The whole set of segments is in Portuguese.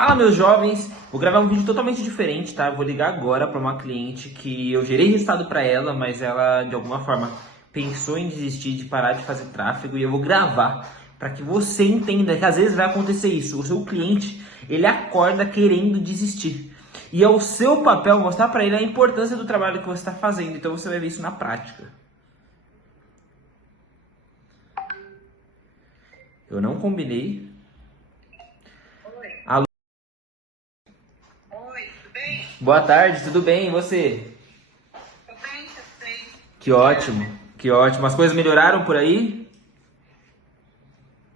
Fala, meus jovens! Vou gravar um vídeo totalmente diferente, tá? Eu vou ligar agora para uma cliente que eu gerei resultado para ela, mas ela de alguma forma pensou em desistir de parar de fazer tráfego e eu vou gravar para que você entenda que às vezes vai acontecer isso. O seu cliente, ele acorda querendo desistir. E é o seu papel mostrar para ele a importância do trabalho que você está fazendo. Então você vai ver isso na prática. Eu não combinei. Alô? Oi, tudo bem? Boa tarde, tudo bem? E você? Tudo bem, tudo bem. Que ótimo, que ótimo. As coisas melhoraram por aí?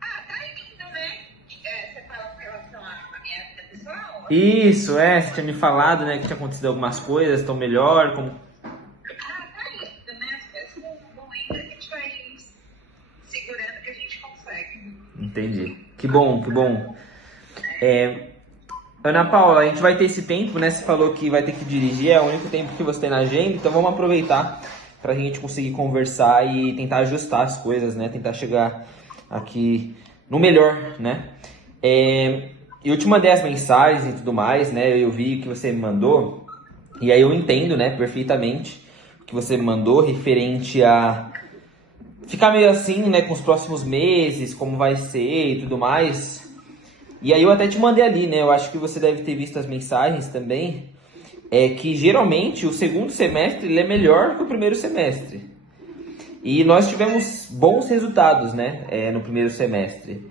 Tá indo, né? Você fala com relação à minha vida pessoal? Isso, você tinha me falado, né, que tinha acontecido algumas coisas, estão melhor, como... Tá indo, né? As coisas vão indo, a gente vai segurando que a gente consegue. Entendi. Que bom, que bom. Ana Paula, a gente vai ter esse tempo, né, você falou que vai ter que dirigir, é o único tempo que você tem na agenda, então vamos aproveitar pra gente conseguir conversar e tentar ajustar as coisas, né, tentar chegar aqui no melhor, né. Eu te mandei as mensagens e tudo mais, né, eu vi o que você me mandou, e aí eu entendo, né, perfeitamente o que você me mandou referente a ficar meio assim, né, com os próximos meses, como vai ser e tudo mais. E aí eu até te mandei ali, né, eu acho que você deve ter visto as mensagens também, que geralmente o segundo semestre ele é melhor que o primeiro semestre. E nós tivemos bons resultados, né, no primeiro semestre.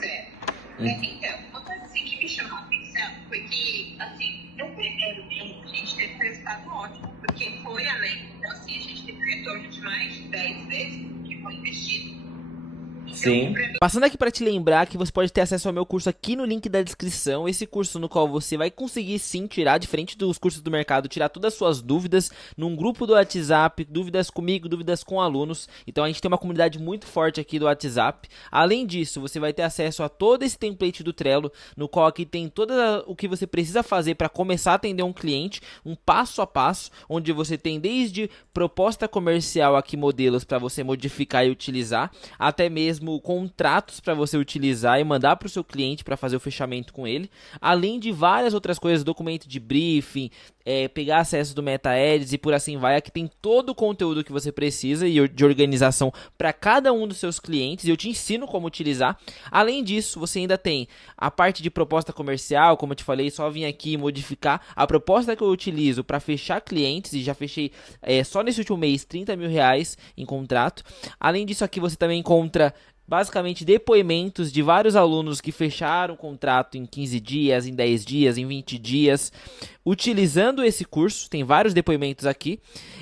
Certo. Então, uma coisa assim que me chamou a atenção foi que, assim, no primeiro mês a gente teve um resultado ótimo, porque foi além. Então, assim, a gente teve um retorno de mais de 10 vezes o que foi investido. Sim. Passando aqui para te lembrar que você pode ter acesso ao meu curso aqui no link da descrição. Esse curso no qual você vai conseguir sim tirar, diferente dos cursos do mercado, tirar todas as suas dúvidas num grupo do WhatsApp, dúvidas comigo, dúvidas com alunos. Então a gente tem uma comunidade muito forte aqui do WhatsApp. Além disso, você vai ter acesso a todo esse template do Trello, no qual aqui tem todo o que você precisa fazer para começar a atender um cliente, um passo a passo, onde você tem desde proposta comercial aqui, modelos para você modificar e utilizar, até mesmo contratos para você utilizar e mandar para o seu cliente para fazer o fechamento com ele, além de várias outras coisas, documento de briefing, pegar acesso do MetaAds e por assim vai. Aqui tem todo o conteúdo que você precisa e de organização para cada um dos seus clientes, e eu te ensino como utilizar. Além disso, você ainda tem a parte de proposta comercial, como eu te falei, só vim aqui modificar a proposta que eu utilizo para fechar clientes, e já fechei só nesse último mês R$30 mil em contrato. Além disso, aqui você também encontra basicamente depoimentos de vários alunos que fecharam o contrato em 15 dias, em 10 dias, em 20 dias, utilizando esse curso. Tem vários depoimentos aqui.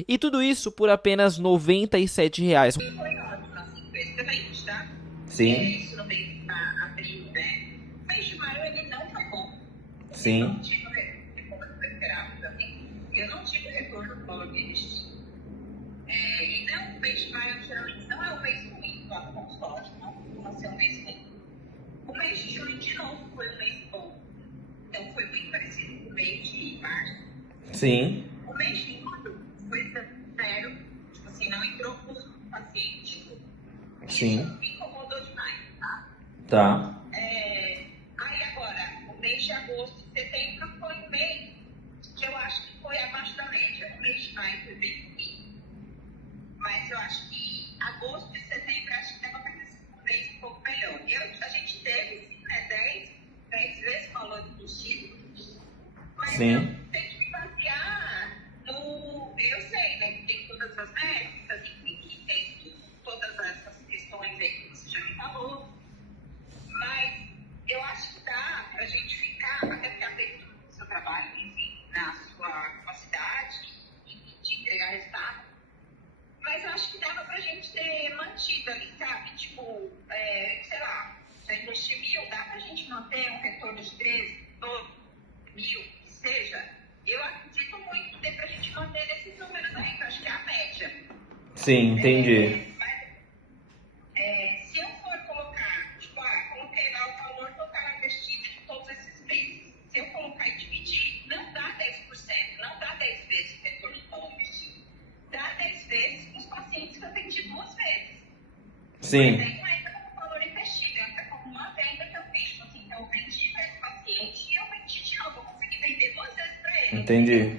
E tudo isso por apenas R$97. E foi ótimo, assim, foi excelente, tá? Sim. Isso no mês de abril, né? Mês de maio ele não foi bom. Sim. Eu não tive o retorno que eu esperava, assim. Eu não tive o retorno do valor que investi. E não, o mês de maio geralmente não é o mês ruim lá no consultório, não costuma ser um mês ruim. O mês de junho, de novo, foi um mês bom. Então foi muito parecido com o mês de março. Sim. O mês de julho foi zero, tipo assim, não entrou custo do paciente. Sim. Isso me incomodou demais, tá? Tá. Aí agora, o mês de agosto e setembro foi um mês que eu acho que foi abaixo da média. O mês de maio foi bem ruim. Mas eu acho que agosto e setembro acho que dava para ter sido um mês um pouco melhor. A gente teve, sim, né, 10 vezes o valor investido, mas Sim. eu tenho que me basear no... Eu sei, né, que tem todas as métricas, enfim, que tem todas essas questões aí que você já me falou, mas eu acho que dá para a gente ficar, até porque atende o seu trabalho, enfim, na sua capacidade de entregar resultado. Mas eu acho que dava pra gente ter mantido ali, sabe? Tipo, sei lá, já investi 1.000, dá pra gente manter um retorno de 13, 12 mil, que seja. Eu acredito muito que dê pra gente manter nesses números aí, que eu acho que é a média. Sim, entendi. Mas, se eu for colocar, tipo, coloquei lá o valor total investido de todos esses meses. Se eu colocar e dividir, não dá 10%, não dá 10 vezes o retorno do valor investido. Dá 10 vezes os pacientes que eu atendi 2 vezes. Sim. Mas aí não entra como valor investido, entra como uma venda que eu fiz Entendi.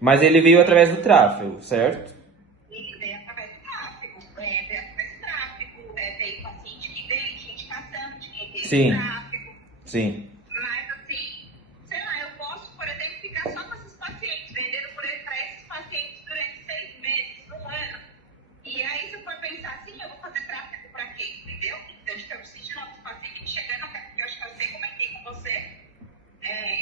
Mas ele veio através do tráfego, certo? Ele veio através do tráfego, veio paciente que veio de indicação, de quem veio Sim, do tráfego. sim. Mas assim, sei lá, eu posso, por exemplo, ficar só com esses pacientes, vendendo para esses pacientes durante 6 meses, um ano. E aí, se for pensar assim, eu vou fazer tráfego para quê? Entendeu? Então, acho que eu preciso de novos pacientes chegando, até porque eu acho que eu sei comentei com você.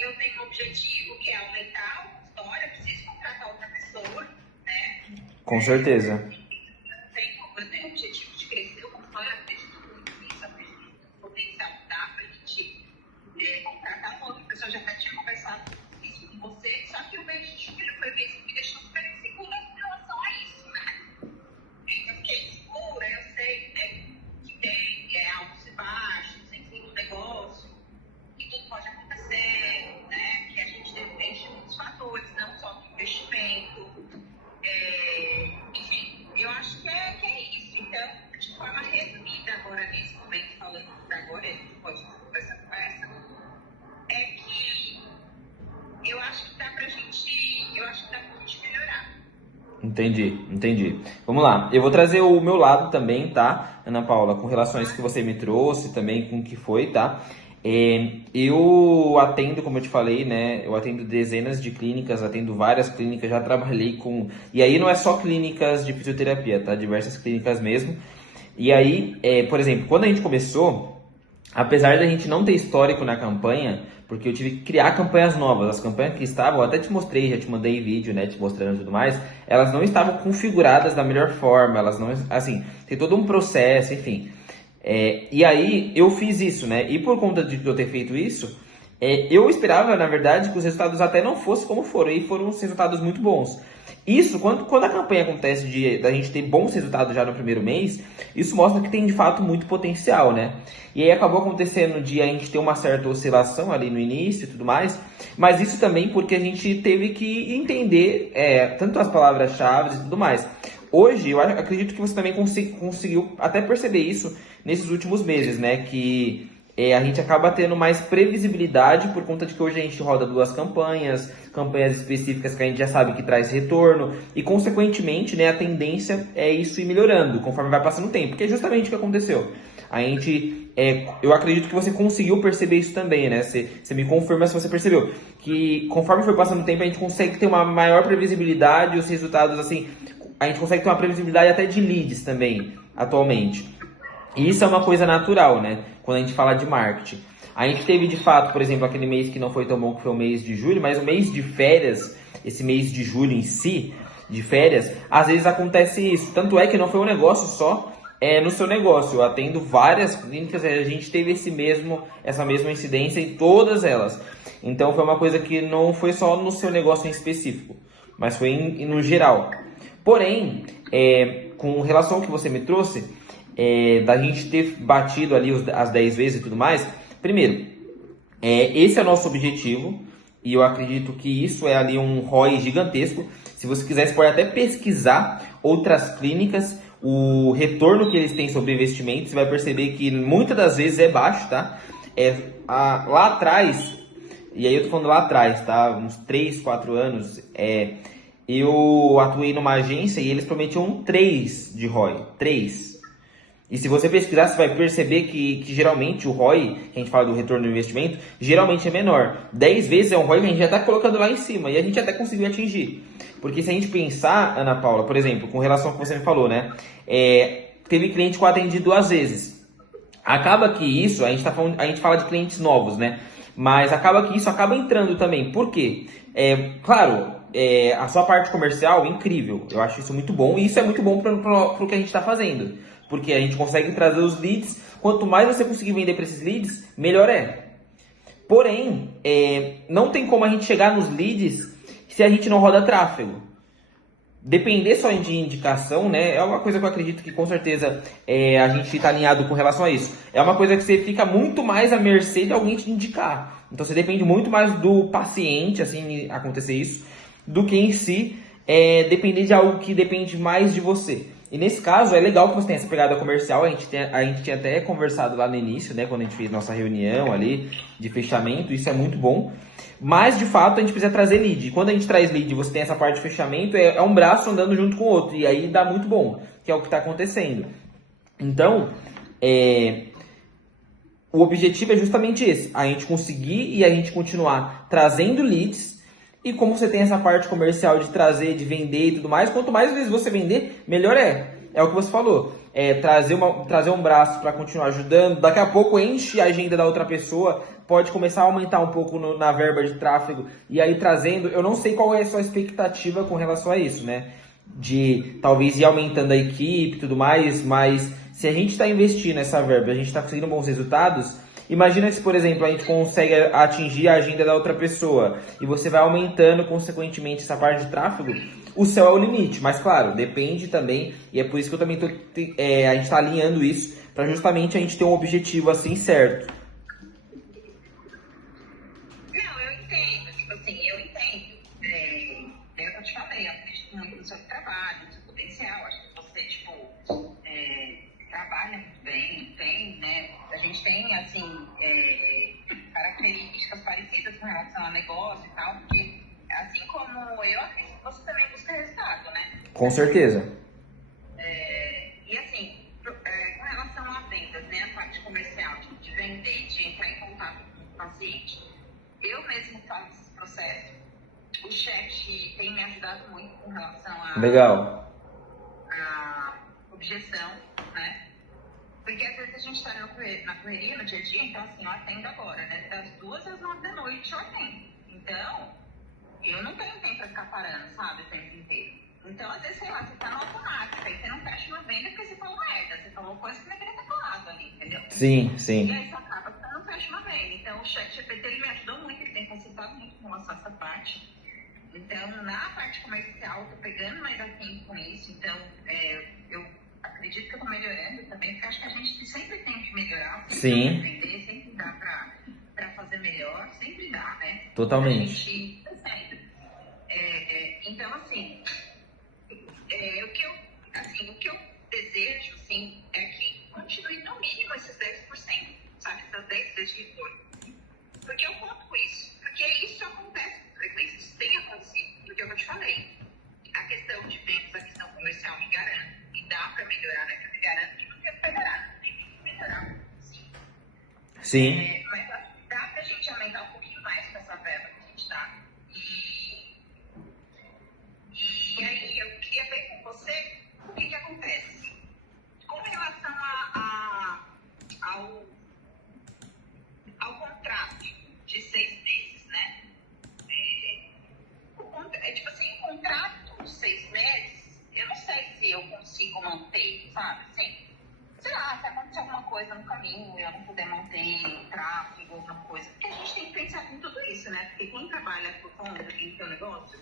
Eu tenho um objetivo que é aumentar a consultório, eu preciso contratar outra pessoa, né? Com certeza. Eu tenho o objetivo de crescer o consultório, acredito muito nisso, acredito no potencial que dá para a gente contratar uma outra pessoa. Já até tinha conversado isso com você, só que o mês de julho foi o mês que me deixou super insegura em relação a isso, né? Eu fiquei insegura, eu sei, né, que tem altos e baixos, enfim, no negócio, que tudo pode acontecer, né? Que a gente depende de muitos fatores, não só do investimento. Enfim, eu acho que é isso. Então, de forma resumida, agora nesse momento, falando por agora, a gente pode conversar com essa, é que eu acho que dá pra gente melhorar. Entendi. Vamos lá. Eu vou trazer o meu lado também, tá, Ana Paula, com relação a isso que você me trouxe, também com o que foi, tá? Eu atendo, como eu te falei, né? Eu atendo dezenas de clínicas, atendo várias clínicas, já trabalhei com. E aí não é só clínicas de fisioterapia, tá? Diversas clínicas mesmo. E aí, por exemplo, quando a gente começou, apesar da gente não ter histórico na campanha, porque eu tive que criar campanhas novas, as campanhas que estavam, eu até te mostrei, já te mandei vídeo, né, te mostrando e tudo mais, elas não estavam configuradas da melhor forma, elas não, assim, tem todo um processo, enfim. E aí eu fiz isso, né, e por conta de eu ter feito isso, eu esperava, na verdade, que os resultados até não fossem como foram, e foram resultados muito bons. Isso, quando a campanha acontece da gente ter bons resultados já no primeiro mês, isso mostra que tem de fato muito potencial, né? E aí acabou acontecendo de a gente ter uma certa oscilação ali no início e tudo mais, mas isso também porque a gente teve que entender tanto as palavras-chave e tudo mais. Hoje, eu acredito que você também conseguiu até perceber isso nesses últimos meses, né? Que a gente acaba tendo mais previsibilidade por conta de que hoje a gente roda 2 campanhas específicas que a gente já sabe que traz retorno e, consequentemente, né, a tendência é isso ir melhorando conforme vai passando o tempo, que é justamente o que aconteceu. A gente, eu acredito que você conseguiu perceber isso também, né? Você me confirma se você percebeu que conforme foi passando o tempo a gente consegue ter uma maior previsibilidade, os resultados assim, a gente consegue ter uma previsibilidade até de leads também atualmente. E isso é uma coisa natural, né? Quando a gente fala de marketing. A gente teve, de fato, por exemplo, aquele mês que não foi tão bom, que foi o mês de julho, mas o mês de férias, esse mês de julho em si, de férias, às vezes acontece isso. Tanto é que não foi um negócio só no seu negócio. Eu atendo várias clínicas, a gente teve essa mesma incidência em todas elas. Então foi uma coisa que não foi só no seu negócio em específico, mas foi no geral. Porém, com relação ao que você me trouxe, da gente ter batido ali as 10 vezes e tudo mais, primeiro, esse é o nosso objetivo e eu acredito que isso é ali um ROI gigantesco. Se você quiser, você pode até pesquisar outras clínicas, o retorno que eles têm sobre investimento, você vai perceber que muitas das vezes é baixo, tá? Lá atrás, e aí eu tô falando lá atrás, tá? Uns 3, 4 anos, eu atuei numa agência e eles prometiam um 3 de ROI, 3. E se você pesquisar, você vai perceber que geralmente o ROI, que a gente fala do retorno do investimento, geralmente é menor. 10 vezes é um ROI que a gente já está colocando lá em cima e a gente até conseguiu atingir. Porque se a gente pensar, Ana Paula, por exemplo, com relação ao que você me falou, né? Teve cliente que eu atendi 2 vezes. Acaba que isso, a gente fala de clientes novos, né? Mas acaba que isso acaba entrando também. Por quê? Claro, a sua parte comercial, incrível. Eu acho isso muito bom e isso é muito bom para o que a gente está fazendo. Porque a gente consegue trazer os leads. Quanto mais você conseguir vender para esses leads, melhor é. Porém, não tem como a gente chegar nos leads se a gente não roda tráfego. Depender só de indicação, né? É uma coisa que eu acredito que com certeza a gente está alinhado com relação a isso. É uma coisa que você fica muito mais à mercê de alguém te indicar. Então você depende muito mais do paciente, assim, acontecer isso, do que em si depender de algo que depende mais de você. E nesse caso, é legal que você tenha essa pegada comercial. A gente tinha até conversado lá no início, né? Quando a gente fez nossa reunião ali de fechamento. Isso é muito bom. Mas, de fato, a gente precisa trazer lead. E quando a gente traz lead e você tem essa parte de fechamento, é um braço andando junto com o outro. E aí dá muito bom, que é o que está acontecendo. Então, o objetivo é justamente esse. A gente conseguir e a gente continuar trazendo leads. E como você tem essa parte comercial de trazer, de vender e tudo mais, quanto mais vezes você vender, melhor é. É o que você falou. Trazer um braço para continuar ajudando. Daqui a pouco enche a agenda da outra pessoa. Pode começar a aumentar um pouco na verba de tráfego. E aí trazendo... Eu não sei qual é a sua expectativa com relação a isso, né? De talvez ir aumentando a equipe e tudo mais. Mas se a gente está investindo nessa verba, a gente está conseguindo bons resultados... Imagina se, por exemplo, a gente consegue atingir a agenda da outra pessoa e você vai aumentando, consequentemente, essa parte de tráfego, o céu é o limite. Mas, claro, depende também, e é por isso que eu também a gente está alinhando isso, para justamente a gente ter um objetivo assim certo. Não, eu entendo, tipo assim, eu entendo. Eu tô te falei, eu acredito muito no seu trabalho, no seu potencial. Acho que você, tipo, trabalha muito bem, tem, né? A gente tem, assim, características parecidas com relação ao negócio e tal, porque, assim como eu acredito que você também busca resultado, né? Com certeza. E assim, com relação a vendas, né, a parte comercial, de vender, de entrar em contato com o paciente, eu mesmo faço esse processo. O chat tem me ajudado muito com relação Legal. a objeção, né? Porque às vezes a gente está na correria, no dia a dia, então assim, eu atendo agora, né? Das 2 às 9 da noite eu atendo. Então, eu não tenho tempo para ficar parando, sabe, o tempo inteiro. Então, às vezes, sei lá, você tá no automático, aí você não fecha uma venda porque você falou merda, você falou coisa que não deveria ter falado ali, entendeu? Sim, sim. E aí você acaba que você não fecha uma venda. Então, o ChatGPT, ele me ajudou muito, ele tem facilitado muito com relação a essa parte. Então, na parte comercial, eu tô pegando mais afim com isso. Então, eu acredito que eu tô melhorando também, porque acho que a gente sempre tem que melhorar, sempre Sim. dá pra aprender, sempre dá pra fazer melhor, sempre dá, né? Totalmente. A gente sempre. Então, assim, o que eu desejo, assim, é que continue no mínimo esses 10%, sabe? Essas 10 vezes de retorno. Porque eu conto isso. Porque isso acontece com frequência. Isso tem acontecido. Porque eu te falei. A questão de vendas, a questão comercial me garante. E dá para melhorar, né? Me garante que não tem que melhorar. Tem que melhorar. Sim. Sim. Mas acho que dá pra gente aumentar um pouquinho mais com essa verba que a gente dá. E aí, eu queria ver com você o que acontece. Com relação ao contrato de 6 meses, né? Tipo assim, o contrato de 6 meses, eu não sei se eu consigo manter, sabe? Assim, sei lá, se acontecer alguma coisa no caminho, eu não puder manter o tráfego, alguma coisa. Porque a gente tem que pensar em tudo isso, né? Porque quem trabalha por conta do seu negócio,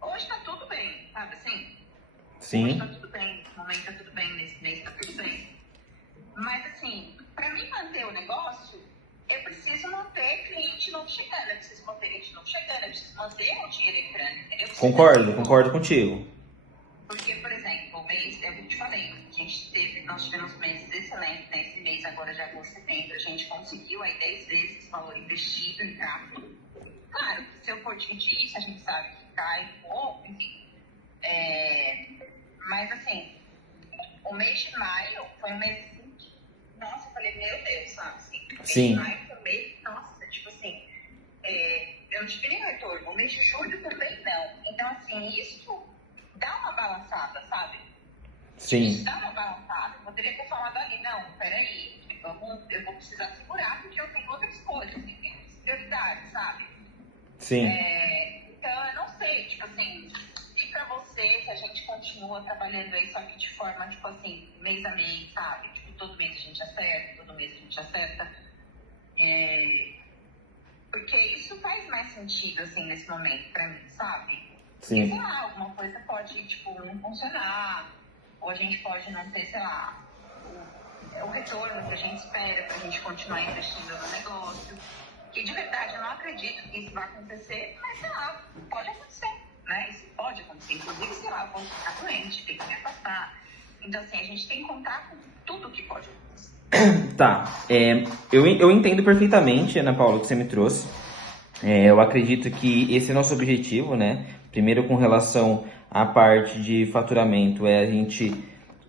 hoje tá tudo bem, sabe assim? Sim. Hoje tá tudo bem, nesse momento tá tudo bem, nesse mês tá tudo bem. Mas assim, pra mim manter o negócio, eu preciso manter cliente novo chegando, eu preciso manter cliente novo chegando, eu preciso manter o dinheiro entrando, entendeu? Concordo contigo. Porque, por exemplo, o mês, eu te falei, nós tivemos meses excelentes, né? Esse mês agora de agosto, setembro, a gente conseguiu aí 10 vezes o valor investido em tráfego. Claro, se eu for dividir isso, a gente sabe que cai um pouco, enfim. Mas assim, o mês de maio foi um mês assim, nossa, eu falei, meu Deus, sabe? Assim, o mês Sim. de maio foi um mês, nossa, tipo assim, eu não tive nenhum retorno. O mês de julho também não. Então, assim, isso dá uma balançada, sabe? Sim. Isso dá uma balançada. Eu poderia ter falado ali, não, peraí, eu vou precisar segurar porque eu tenho outras coisas, tem prioridades, sabe? Sim. Então, eu não sei, tipo assim, se pra você, se a gente continua trabalhando aí, só que de forma, tipo assim, mês a mês, sabe? Tipo, todo mês a gente acerta, todo mês a gente acerta. Porque isso faz mais sentido, assim, nesse momento pra mim, sabe? Sim. E, sei lá, alguma coisa pode, tipo, não funcionar, ou a gente pode não ter, sei lá, o retorno que a gente espera pra gente continuar investindo no negócio. Que de verdade eu não acredito que isso vai acontecer, mas sei lá, pode acontecer. né? Isso pode acontecer. Inclusive, sei lá, eu posso ficar doente, ter que me afastar. Então, assim, a gente tem que contar com tudo que pode acontecer. Tá, eu entendo perfeitamente, Ana Paula, o que você me trouxe. Eu acredito que esse é o nosso objetivo, né? Primeiro, com relação à parte de faturamento, é a gente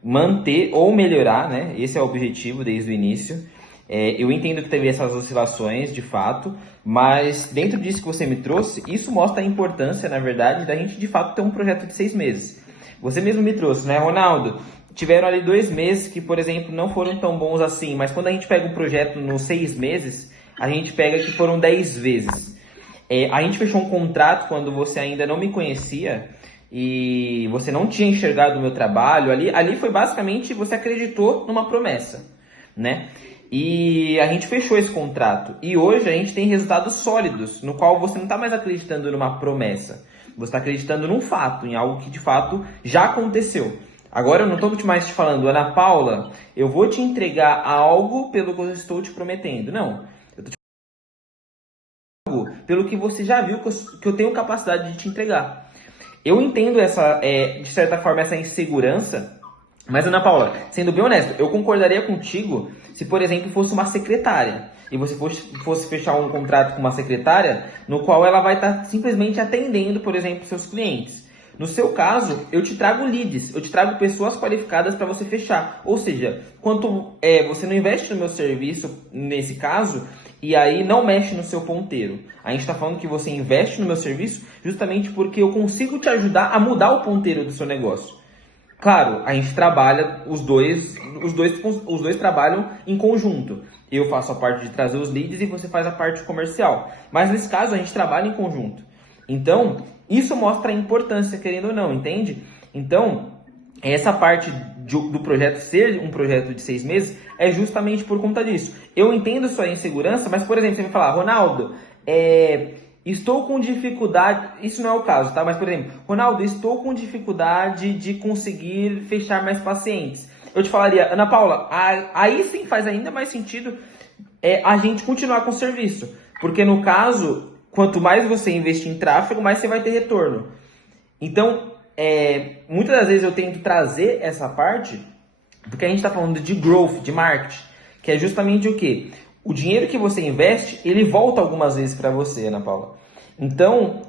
manter ou melhorar, né? Esse é o objetivo desde o início. Eu entendo que teve essas oscilações, de fato, mas dentro disso que você me trouxe, isso mostra a importância, na verdade, da gente, de fato, ter um projeto de 6 meses. Você mesmo me trouxe, né, Ronaldo? Tiveram ali 2 meses que, por exemplo, não foram tão bons assim, mas quando a gente pega um projeto nos 6 meses, a gente pega que foram 10 vezes. A gente fechou um contrato quando você ainda não me conhecia e você não tinha enxergado o meu trabalho. Ali foi basicamente, você acreditou numa promessa, né? E a gente fechou esse contrato. E hoje a gente tem resultados sólidos, no qual você não está mais acreditando numa promessa. Você está acreditando num fato, em algo que de fato já aconteceu. Agora eu não estou mais te falando, Ana Paula, eu vou te entregar algo pelo que eu estou te prometendo. Não. Eu estou te algo pelo que você já viu que eu tenho capacidade de te entregar. Eu entendo de certa forma, essa insegurança. Mas, Ana Paula, sendo bem honesto, eu concordaria contigo se, por exemplo, fosse uma secretária e você fosse fechar um contrato com uma secretária no qual ela vai estar simplesmente atendendo, por exemplo, seus clientes. No seu caso, eu te trago leads, eu te trago pessoas qualificadas para você fechar. Ou seja, você não investe no meu serviço, nesse caso, e aí não mexe no seu ponteiro. A gente está falando que você investe no meu serviço justamente porque eu consigo te ajudar a mudar o ponteiro do seu negócio. Claro, a gente trabalha, os dois trabalham em conjunto. Eu faço a parte de trazer os leads e você faz a parte comercial. Mas nesse caso a gente trabalha em conjunto. Então, isso mostra a importância, querendo ou não, entende? Então, essa parte do projeto ser um projeto de 6 meses é justamente por conta disso. Eu entendo sua insegurança, mas, por exemplo, você me falar, Ronaldo, estou com dificuldade, isso não é o caso, tá? Mas, por exemplo, Ronaldo, estou com dificuldade de conseguir fechar mais pacientes. Eu te falaria, Ana Paula, aí sim faz ainda mais sentido a gente continuar com o serviço. Porque no caso, quanto mais você investir em tráfego, mais você vai ter retorno. Então, muitas das vezes eu tento trazer essa parte, porque a gente está falando de growth, de marketing, que é justamente o quê? O dinheiro que você investe, ele volta algumas vezes para você, Ana Paula. Então,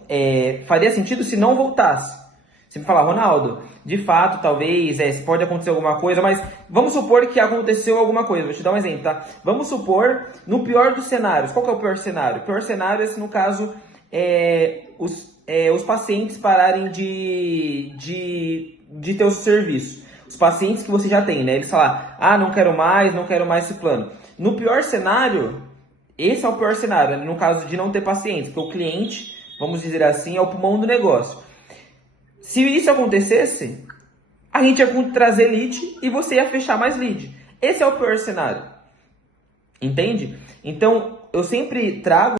faria sentido se não voltasse. Você me falar, Ronaldo, de fato, talvez, pode acontecer alguma coisa, mas vamos supor que aconteceu alguma coisa. Vou te dar um exemplo, tá? Vamos supor, no pior dos cenários. Qual que é o pior cenário? O pior cenário é se, no caso, os pacientes pararem de ter o seu serviço. Os pacientes que você já tem, né? Eles falam, não quero mais esse plano. No pior cenário, esse é o pior cenário, né? No caso de não ter pacientes, porque o cliente, vamos dizer assim, é o pulmão do negócio. Se isso acontecesse, a gente ia trazer lead e você ia fechar mais lead. Esse é o pior cenário. Entende? Então, eu sempre trago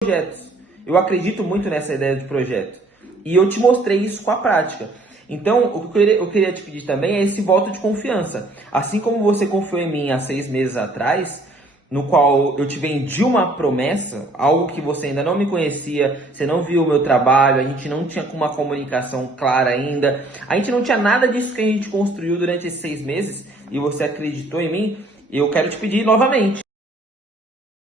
projetos. Eu acredito muito nessa ideia de projeto. E eu te mostrei isso com a prática. Então, o que eu queria te pedir também é esse voto de confiança. Assim como você confiou em mim há 6 meses atrás, no qual eu te vendi uma promessa, algo que você ainda não me conhecia, você não viu o meu trabalho, a gente não tinha uma comunicação clara ainda, a gente não tinha nada disso que a gente construiu durante esses 6 meses, e você acreditou em mim, eu quero te pedir novamente.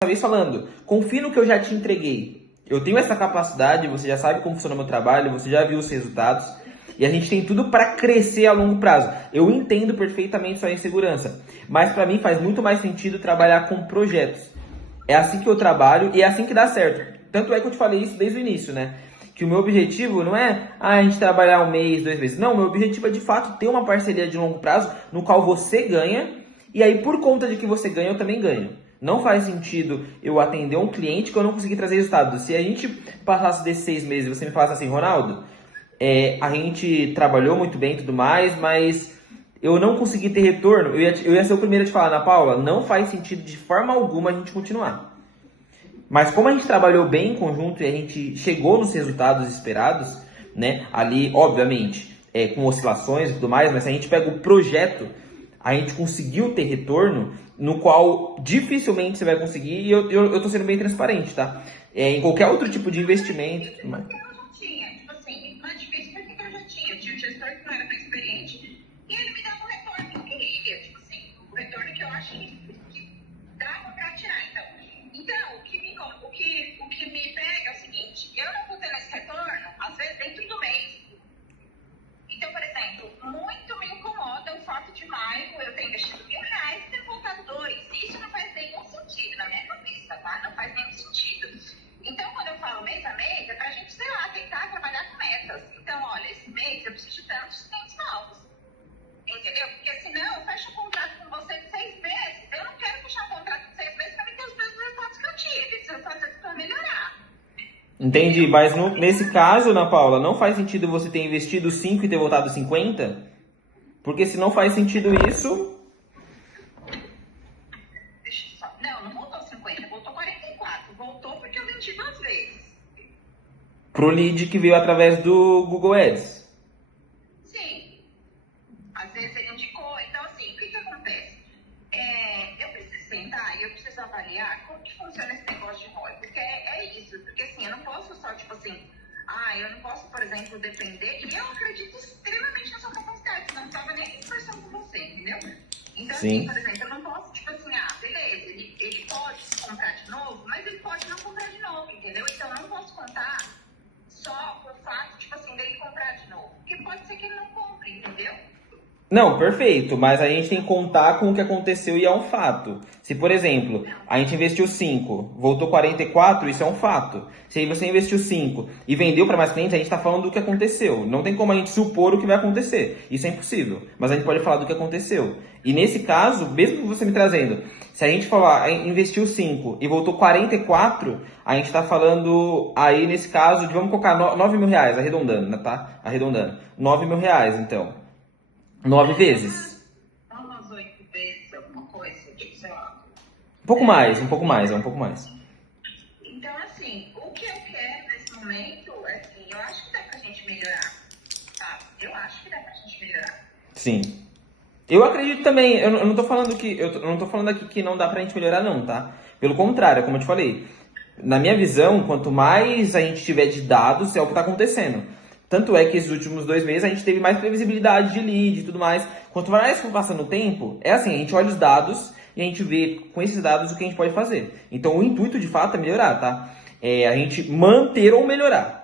Uma vez falando, confie no que eu já te entreguei. Eu tenho essa capacidade, você já sabe como funciona o meu trabalho, você já viu os resultados, e a gente tem tudo para crescer a longo prazo. Eu entendo perfeitamente sua insegurança, mas para mim faz muito mais sentido trabalhar com projetos. É assim que eu trabalho e é assim que dá certo. Tanto é que eu te falei isso desde o início, né? Que o meu objetivo não é a gente trabalhar 1 mês, 2 meses. Não, meu objetivo é de fato ter uma parceria de longo prazo no qual você ganha e aí por conta de que você ganha, eu também ganho. Não faz sentido eu atender um cliente que eu não consegui trazer resultado. Se a gente passasse desses 6 meses e você me falasse assim, Ronaldo, a gente trabalhou muito bem e tudo mais, mas eu não consegui ter retorno, eu ia ser o primeiro a te falar, Ana Paula, não faz sentido de forma alguma a gente continuar. Mas como a gente trabalhou bem em conjunto e a gente chegou nos resultados esperados, né, ali, obviamente, com oscilações e tudo mais, mas se a gente pega o projeto, a gente conseguiu ter retorno, no qual dificilmente você vai conseguir, e eu tô sendo bem transparente, tá? em qualquer outro tipo de investimento. Eu já tinha, tipo assim, não é difícil porque eu já tinha. Eu tinha um gestor que não era tão experiente e ele me dava o retorno que eu queria. Tipo assim, o retorno que eu acho que dava pra tirar. Então o que me pega é o seguinte, eu não vou ter esse retorno, às vezes, dentro do mês. Então, por exemplo, muito me incomoda o fato de maio eu ter investido R$ 1.000 e ter voltado 2. Isso não faz nenhum sentido na minha cabeça, tá? Não faz nenhum sentido. Então, quando eu falo mês a mês, é pra gente, sei lá, tentar trabalhar com metas. Então, olha, esse mês eu preciso de tantos clientes novos. Entendeu? Porque senão eu fecho um contrato com você de 6 meses. Eu não quero fechar um contrato de 6 meses para me ter os mesmos resultados que eu tive. Se eu fazer isso para melhorar. Entendi, mas nesse caso, Ana Paula, não faz sentido você ter investido 5 e ter voltado 50? Porque se não faz sentido isso... Deixa eu só... Não voltou 50, voltou 44. Voltou porque eu vendi 2 vezes. Pro lead que veio através do Google Ads. Sim. Às vezes ele indicou. Então, assim, o que acontece? Eu preciso sentar e eu preciso avaliar como que funciona esse negócio de ROI. Porque é isso. Porque, assim, eu não posso só, tipo assim... eu não posso, por exemplo, depender... E eu acredito extremamente na sua capacidade. Não estava nem conversando com você, entendeu? Então, Sim. assim, por exemplo, eu não posso, tipo assim... beleza, ele pode comprar de novo, mas ele pode não comprar de novo, entendeu? Então, eu não posso contar só por fato, tipo assim, dele comprar de novo. Porque pode ser que ele não compre, entendeu? Não, perfeito, mas a gente tem que contar com o que aconteceu e é um fato. Se, por exemplo, a gente investiu 5, voltou 44, isso é um fato. Se você investiu 5 e vendeu para mais clientes, a gente está falando do que aconteceu. Não tem como a gente supor o que vai acontecer. Isso é impossível. Mas a gente pode falar do que aconteceu. E nesse caso, mesmo você me trazendo, se a gente falar, investiu 5 e voltou 44, a gente está falando aí, nesse caso, de vamos colocar R$9.000, arredondando, né, tá? Arredondando. R$9.000, então. 9 vezes. Umas 8 vezes, alguma coisa, tipo, sei lá. Um pouco mais, é um pouco mais. Então, assim, o que eu quero nesse momento, assim, eu acho que dá pra gente melhorar, tá? Eu acho que dá pra gente melhorar. Sim. Eu acredito também, eu não tô falando que, eu não tô falando aqui que não dá pra gente melhorar não, tá? Pelo contrário, como eu te falei, na minha visão, quanto mais a gente tiver de dados, é o que tá acontecendo. Tanto é que esses últimos 2 meses a gente teve mais previsibilidade de lead e tudo mais. Quanto mais for passando o tempo, é assim, a gente olha os dados e a gente vê com esses dados o que a gente pode fazer. Então o intuito de fato é melhorar, tá? É a gente manter ou melhorar.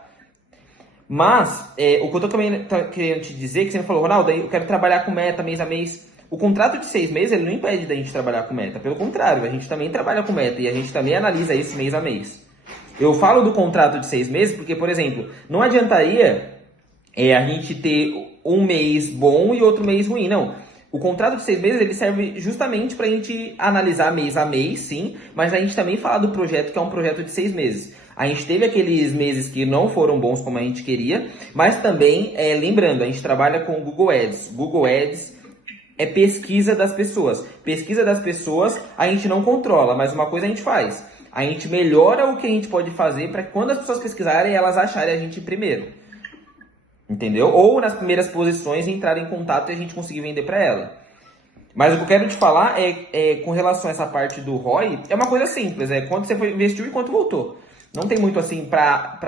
Mas, o que eu tô também querendo te dizer, que você me falou, Ronaldo, eu quero trabalhar com meta mês a mês. O contrato de 6 meses, ele não impede da gente trabalhar com meta. Pelo contrário, a gente também trabalha com meta e a gente também analisa esse mês a mês. Eu falo do contrato de 6 meses porque, por exemplo, não adiantaria a gente ter um mês bom e outro mês ruim. Não. O contrato de 6 meses ele serve justamente para a gente analisar mês a mês, sim, mas a gente também fala do projeto que é um projeto de 6 meses. A gente teve aqueles meses que não foram bons como a gente queria, mas também, lembrando, a gente trabalha com Google Ads. Google Ads é pesquisa das pessoas. Pesquisa das pessoas a gente não controla, mas uma coisa a gente faz. A gente melhora o que a gente pode fazer para que quando as pessoas pesquisarem, elas acharem a gente primeiro. Entendeu? Ou nas primeiras posições entrarem em contato e a gente conseguir vender para ela. Mas o que eu quero te falar com relação a essa parte do ROI, é uma coisa simples, é quanto você investiu e quanto voltou. Não tem muito assim pra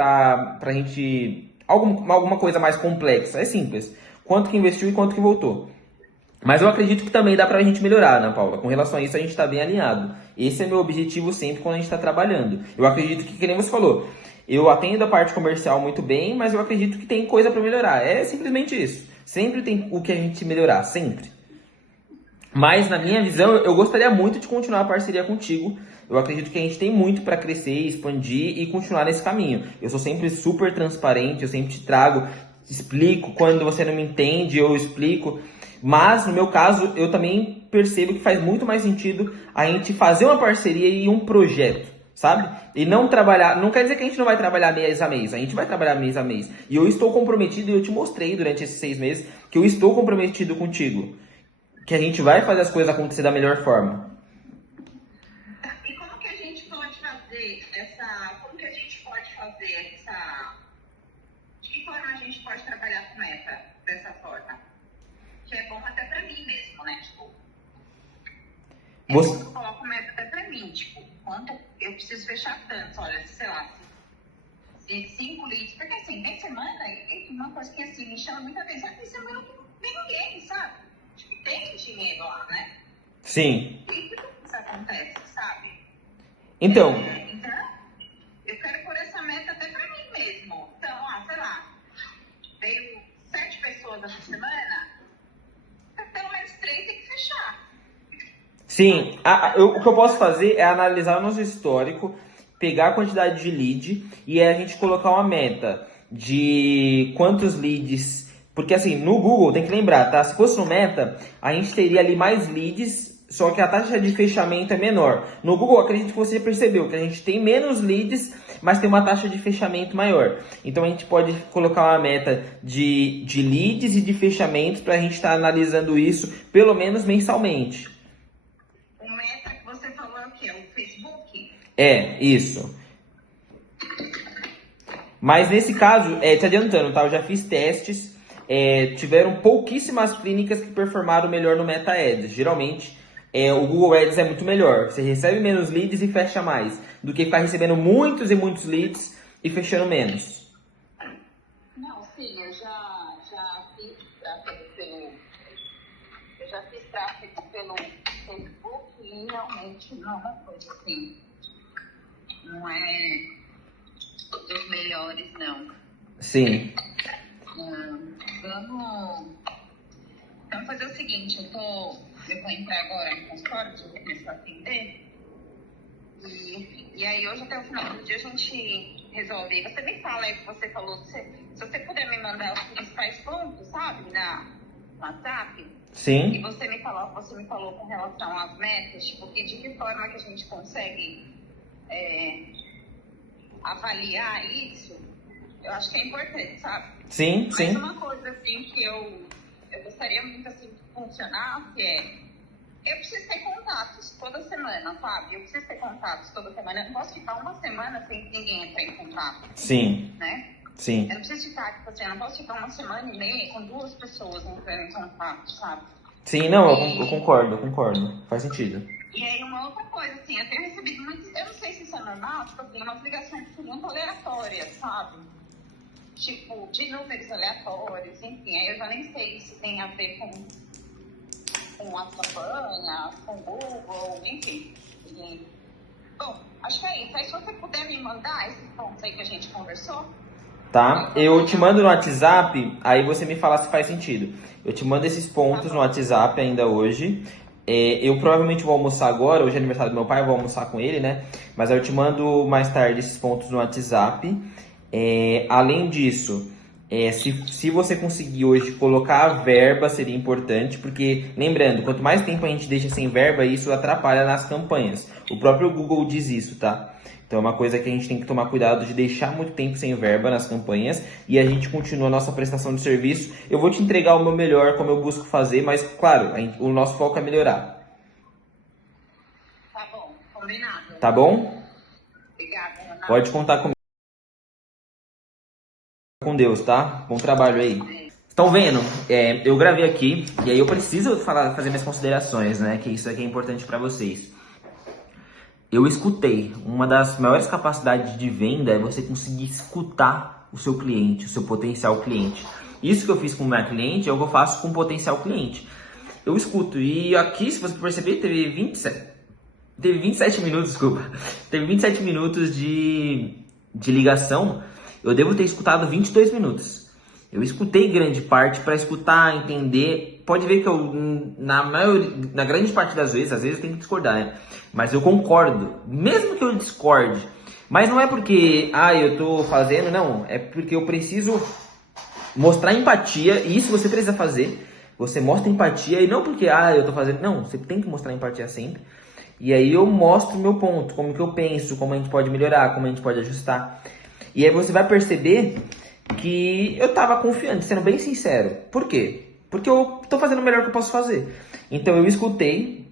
gente... alguma coisa mais complexa, é simples. Quanto que investiu e quanto que voltou. Mas eu acredito que também dá pra gente melhorar, Ana Paula. Com relação a isso, a gente tá bem alinhado. Esse é meu objetivo sempre quando a gente tá trabalhando. Eu acredito que nem você falou, eu atendo a parte comercial muito bem, mas eu acredito que tem coisa pra melhorar. É simplesmente isso. Sempre tem o que a gente melhorar, sempre. Mas, na minha visão, eu gostaria muito de continuar a parceria contigo. Eu acredito que a gente tem muito para crescer, expandir e continuar nesse caminho. Eu sou sempre super transparente, eu sempre te trago, explico. Quando você não me entende, eu explico. Mas, no meu caso, eu também percebo que faz muito mais sentido a gente fazer uma parceria e um projeto, sabe? E não trabalhar, não quer dizer que a gente não vai trabalhar mês a mês, a gente vai trabalhar mês a mês. E eu estou comprometido, e eu te mostrei durante esses 6 meses, que eu estou comprometido contigo. Que a gente vai fazer as coisas acontecer da melhor forma. E como que a gente pode fazer como que a gente pode fazer de que forma a gente pode trabalhar com meta dessa forma? Que é bom até pra mim mesmo, né? Tipo, eu coloco meta até pra mim, tipo, quanto eu eu preciso fechar tantos, olha, sei lá, de 5 leads, porque assim, tem semana, e uma coisa que assim, me chama muita atenção, tem semana que não tem ninguém, sabe? Tipo, tem dinheiro lá, né? Sim. E por que isso acontece, sabe? Então, Então, eu quero pôr essa meta até pra mim mesmo. Então, sei lá, veio 7 pessoas essa semana, pelo menos 3 tem que fechar. sim, o que eu posso fazer é analisar o nosso histórico, pegar a quantidade de lead e aí a gente colocar uma meta de quantos leads. Porque assim, no Google, tem que lembrar, tá? Se fosse no Meta, a gente teria ali mais leads, só que a taxa de fechamento é menor. No Google, acredito que você percebeu que a gente tem menos leads, mas tem uma taxa de fechamento maior. Então a gente pode colocar uma meta de leads e de fechamentos para a gente estar analisando isso pelo menos mensalmente. O meta que você falou é o quê? O Facebook? É, isso. Mas nesse caso, te adiantando, tá? Eu já fiz testes, tiveram pouquíssimas clínicas que performaram melhor no Meta Ads. Geralmente, o Google Ads é muito melhor. Você recebe menos leads e fecha mais, do que ficar recebendo muitos e muitos leads e fechando menos. Não, sim, eu já fiz tráfego pelo Facebook e realmente não é uma coisa assim, não é dos melhores, não. Sim. Vamos fazer o seguinte, eu vou entrar agora no consultório, eu vou começar a atender. E aí hoje até o final do dia a gente resolve. Você me fala aí o que você falou, se você puder me mandar os principais pontos, sabe, no WhatsApp. Sim. E você me falou com relação às metas, tipo, de que forma que a gente consegue avaliar isso, eu acho que é importante, sabe? Sim, Mas sim. uma coisa, assim, que eu gostaria muito, assim, que funcionasse eu preciso ter contatos toda semana, sabe? Eu preciso ter contatos toda semana. Eu não posso ficar uma semana sem que ninguém entrar em contato. Sim. Né? Sim. Eu não preciso ficar, tipo assim, eu não posso ficar uma semana e meia com 2 pessoas entrando em contato, sabe? Sim, não, eu concordo. Faz sentido. E aí uma outra coisa, assim, eu tenho recebido muitos, eu não sei se isso é normal, tipo assim, umas ligações muito aleatórias, sabe? Tipo, de números aleatórios, enfim, aí eu já nem sei se tem a ver com as campanhas, com o Google, enfim. Bom, acho que é isso. Aí se você puder me mandar esses pontos aí que a gente conversou. Tá? Eu te mando no WhatsApp, aí você me fala se faz sentido. Eu te mando esses pontos no WhatsApp ainda hoje. Eu provavelmente vou almoçar agora, hoje é aniversário do meu pai, eu vou almoçar com ele, né? Mas aí eu te mando mais tarde esses pontos no WhatsApp. Além disso, se você conseguir hoje colocar a verba, seria importante, porque, lembrando, quanto mais tempo a gente deixa sem verba, isso atrapalha nas campanhas. O próprio Google diz isso, tá? Então é uma coisa que a gente tem que tomar cuidado de deixar muito tempo sem verba nas campanhas e a gente continua a nossa prestação de serviço. Eu vou te entregar o meu melhor, como eu busco fazer, mas, claro, o nosso foco é melhorar. Tá bom, combinado. Tá bom? Obrigada, Renato. Pode contar comigo. Com Deus, tá? Bom trabalho aí. Estão vendo? Eu gravei aqui e aí eu preciso fazer minhas considerações, né? Que isso aqui é importante para vocês. Eu escutei. Uma das maiores capacidades de venda é você conseguir escutar o seu cliente, o seu potencial cliente. Isso que eu fiz com o meu cliente é o que eu faço com o potencial cliente. Eu escuto. E aqui, se você perceber, teve 27 minutos, desculpa. Teve 27 minutos de ligação. Eu devo ter escutado 22 minutos. Eu escutei grande parte para escutar, entender. Pode ver que eu, na grande parte das vezes, às vezes eu tenho que discordar, né? Mas eu concordo, mesmo que eu discorde. Mas não é porque, eu tô fazendo, não. É porque eu preciso mostrar empatia, e isso você precisa fazer. Você mostra empatia, e não porque, eu tô fazendo. Não, você tem que mostrar empatia sempre. E aí eu mostro o meu ponto, como que eu penso, como a gente pode melhorar, como a gente pode ajustar. E aí você vai perceber que eu tava confiante, sendo bem sincero. Por quê? Porque eu tô fazendo o melhor que eu posso fazer. Então eu escutei,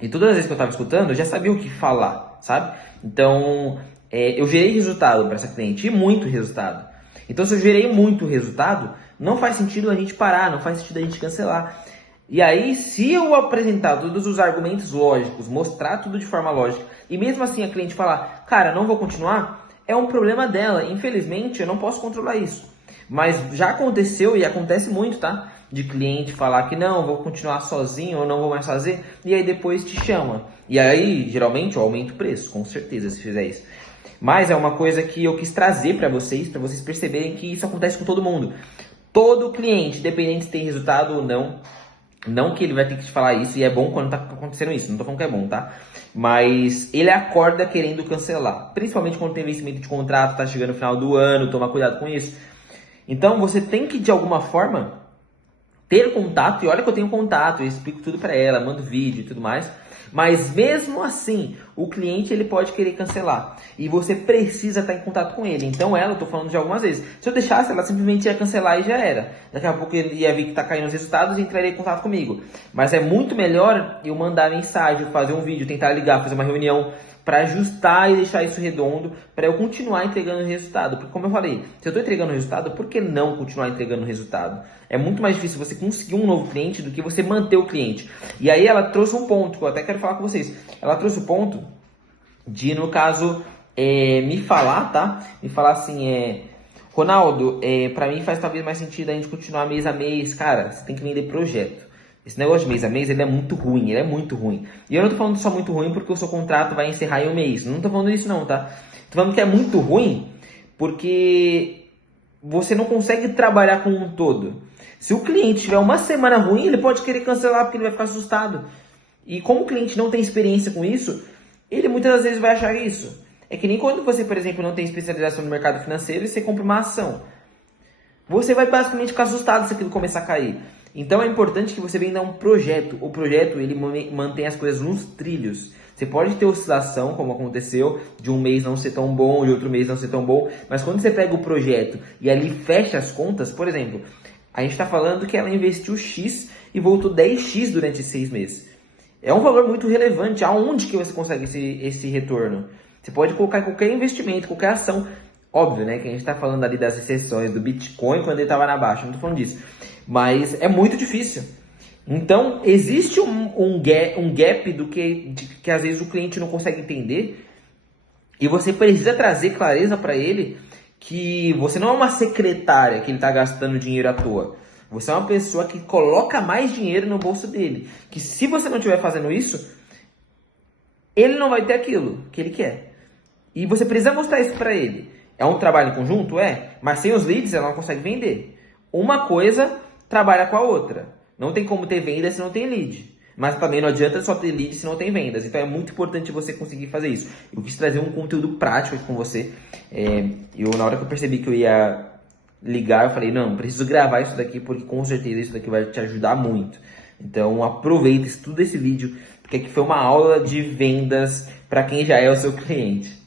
e todas as vezes que eu tava escutando, eu já sabia o que falar, sabe? Então eu gerei resultado para essa cliente, e muito resultado. Então se eu gerei muito resultado, não faz sentido a gente parar, não faz sentido a gente cancelar. E aí, se eu apresentar todos os argumentos lógicos, mostrar tudo de forma lógica, e mesmo assim a cliente falar, cara, não vou continuar, é um problema dela. Infelizmente, eu não posso controlar isso. Mas já aconteceu e acontece muito, tá? De cliente falar que não, vou continuar sozinho ou não vou mais fazer, e aí depois te chama. E aí, geralmente, eu aumento o preço, com certeza, se fizer isso. Mas é uma coisa que eu quis trazer para vocês perceberem que isso acontece com todo mundo. Todo cliente, independente se tem resultado ou não que ele vai ter que te falar isso, e é bom quando tá acontecendo isso, não tô falando que é bom, tá? Mas ele acorda querendo cancelar, principalmente quando tem vencimento de contrato, tá chegando no final do ano, toma cuidado com isso. Então você tem que, de alguma forma, ter contato, e olha que eu tenho contato, eu explico tudo pra ela, mando vídeo e tudo mais, mas mesmo assim, o cliente ele pode querer cancelar, e você precisa estar em contato com ele. Então ela, eu tô falando de algumas vezes, se eu deixasse, ela simplesmente ia cancelar e já era. Daqui a pouco ele ia ver que tá caindo os resultados e entraria em contato comigo. Mas é muito melhor eu mandar mensagem, fazer um vídeo, tentar ligar, fazer uma reunião, para ajustar e deixar isso redondo, para eu continuar entregando o resultado. Porque como eu falei, se eu estou entregando o resultado, por que não continuar entregando o resultado? É muito mais difícil você conseguir um novo cliente do que você manter o cliente. E aí ela trouxe um ponto, que eu até quero falar com vocês. Ela trouxe o ponto de, no caso, me falar, tá? Me falar assim, Ronaldo, para mim faz talvez mais sentido a gente continuar mês a mês. Cara, você tem que vender projeto. Esse negócio de mês a mês, ele é muito ruim, ele é muito ruim. E eu não tô falando só muito ruim porque o seu contrato vai encerrar em um mês. Não tô falando isso não, tá? Tô falando que é muito ruim porque você não consegue trabalhar com um todo. Se o cliente tiver uma semana ruim, ele pode querer cancelar porque ele vai ficar assustado. E como o cliente não tem experiência com isso, ele muitas das vezes vai achar isso. É que nem quando você, por exemplo, não tem especialização no mercado financeiro e você compra uma ação. Você vai basicamente ficar assustado se aquilo começar a cair. Então é importante que você venda um projeto. O projeto, ele mantém as coisas nos trilhos. Você pode ter oscilação, como aconteceu, de um mês não ser tão bom, de outro mês não ser tão bom. Mas quando você pega o projeto e ali fecha as contas, por exemplo, a gente está falando que ela investiu X e voltou 10X durante 6 meses. É um valor muito relevante. Aonde que você consegue esse retorno? Você pode colocar em qualquer investimento, qualquer ação. Óbvio, né, que a gente está falando ali das exceções do Bitcoin quando ele estava na baixa. Não estou falando disso. Mas é muito difícil. Então, existe um gap do que às vezes o cliente não consegue entender. E você precisa trazer clareza para ele que você não é uma secretária que ele está gastando dinheiro à toa. Você é uma pessoa que coloca mais dinheiro no bolso dele. Que se você não estiver fazendo isso, ele não vai ter aquilo que ele quer. E você precisa mostrar isso para ele. É um trabalho em conjunto? É. Mas sem os leads, ela não consegue vender. Uma coisa trabalha com a outra. Não tem como ter venda se não tem lead. Mas também não adianta só ter lead se não tem vendas. Então é muito importante você conseguir fazer isso. Eu quis trazer um conteúdo prático aqui com você. Na hora que eu percebi que eu ia ligar, eu falei, não, preciso gravar isso daqui porque com certeza isso daqui vai te ajudar muito. Então aproveita, estuda esse vídeo, porque aqui foi uma aula de vendas para quem já é o seu cliente.